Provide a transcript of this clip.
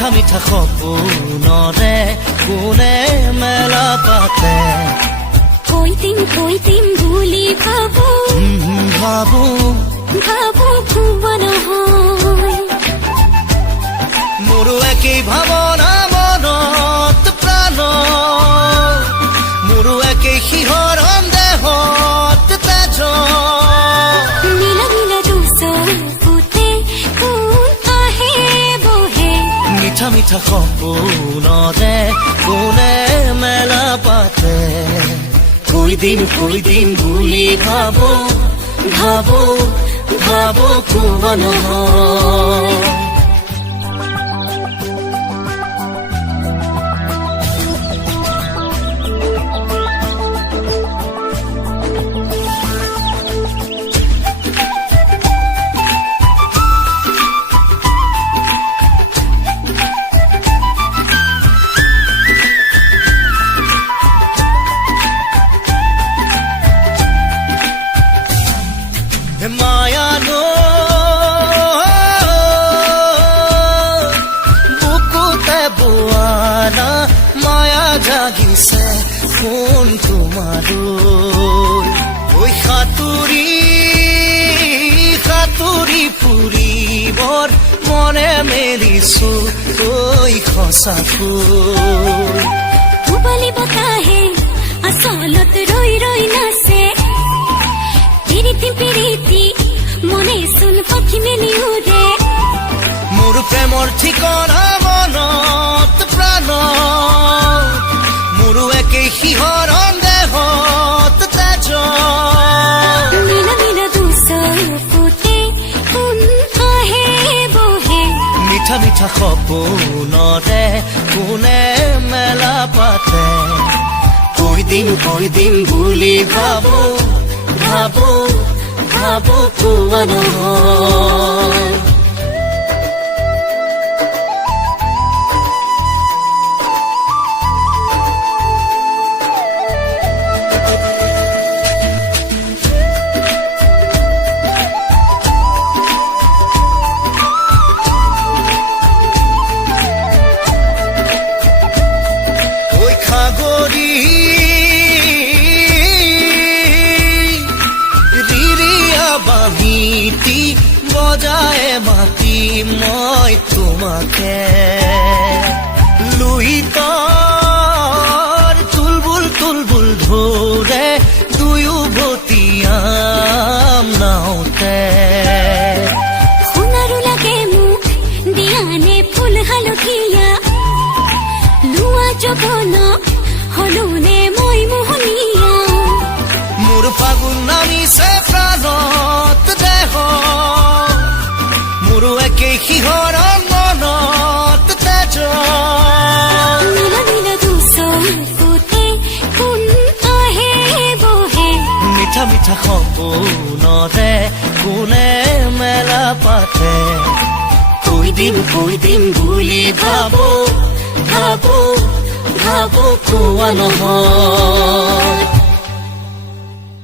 মিঠা মিঠা সপোনৰে কোনে মেলা পাতে কৈ দিম বুলি ভাবো ভাবো ভুৱা নহয় মোৰো একেই ভাৱনা মনত প্ৰাণ মোৰো একেই শিহৰণ দেহত তেজ মিলা দুচকুতে কোন আহে বহে মিঠা মিঠা সপোনৰে কোনে মেলা পাতে কৈ দিম বুলি ভাবো কোৱা নহয় মায়ানো বুকুতে বোৱানা মায়া জাগিছে কোন তোমাৰো ঐ সাঁতুৰি ফুৰিবৰ মনে মেলিছো ঐ সঁচাকৈ উবালি বতাহে আচলত ৰৈ নাচে পিৰিতি মনে চোন পাখি মেলি উৰে মোৰ প্ৰেমৰ ঠিকনা মনত প্ৰাণ মোৰো একেই শিহৰণ দেহত তেজ মিলা দুচকুতে কোন আহে বহে মিঠা মিঠা সপোনৰে কোনে মেলা পাতে কৈ দিম বুলি ভাবো কোৱা নহয় ঐ সাগৰী বাঁহীটি বজায় মাতি মই তোমাকে লুইতৰ তুলবুল ধৰে দুয়োভতিয়াম নাওতে সোণাৰু লাগে মোক দিয়ানে ফুল হালধীয়া লোৱা জগন হলোনে মই মোহনীয়া মোৰ ফাগুন নামিছে প্ৰাণত দেহ মোৰো একেই শিহৰণ মনত তেজ মিলা দুচকুতে কোন আহে বহে মিঠা মিঠা সপোনৰে কোনে মেলা পাতে কৈ দিম বুলি ভাবো কোৱা নহয়